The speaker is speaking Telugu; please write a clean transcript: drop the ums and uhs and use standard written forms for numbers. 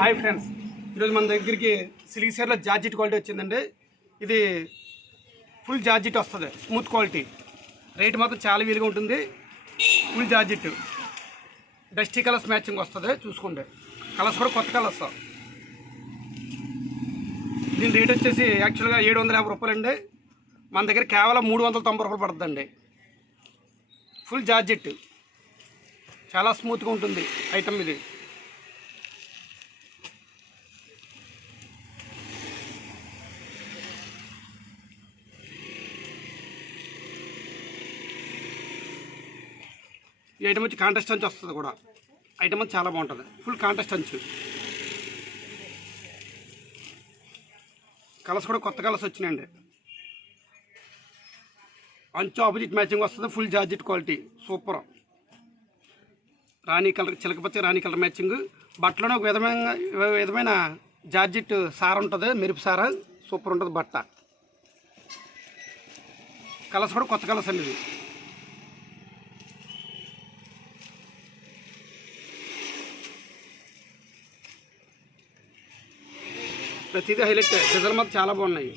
హాయ్ ఫ్రెండ్స్, ఈరోజు మన దగ్గరికి సిల్క్ చీరలో జార్జెట్ క్వాలిటీ వచ్చిందండి. ఇది ఫుల్ జార్జెట్ వస్తుంది, స్మూత్ క్వాలిటీ. రేట్ మాత్రం చాలా వీలుగా ఉంటుంది. Full georgette dusty colours matching వస్తుంది. చూసుకోండి, కలర్స్ కూడా కొత్త కలర్స్. దీని రేట్ వచ్చేసి యాక్చువల్గా 750 రూపాయలండి. మన దగ్గర కేవలం 390 రూపాయలు పడుతుందండి. ఫుల్ జార్జెట్, చాలా స్మూత్గా ఉంటుంది ఐటమ్ ఇది. ఈ ఐటమ్ వచ్చి కాంట్రాస్ట్ అంచు వస్తుంది కూడా. ఐటమ్ వచ్చి చాలా బాగుంటుంది, ఫుల్ కాంట్రాస్ట్ అంచు. కలర్స్ కూడా కొత్త కలర్స్ వచ్చినాయండి. అంచు ఆపోజిట్ మ్యాచింగ్ వస్తుంది. Full georgette quality, super. రాణి కలర్, చిలకపచ్చ రాణి కలర్ మ్యాచింగ్. బట్టలోనే ఒక విధమైన జార్జెట్ సార ఉంటుంది, మెరుపు సార. సూపర్ ఉంటుంది బట్ట. కలర్స్ కూడా కొత్త కలర్స్ అండి. ఇది ప్రతిదీ హైలైట్. డిజైన్ మాత్రం చాలా బాగున్నాయి.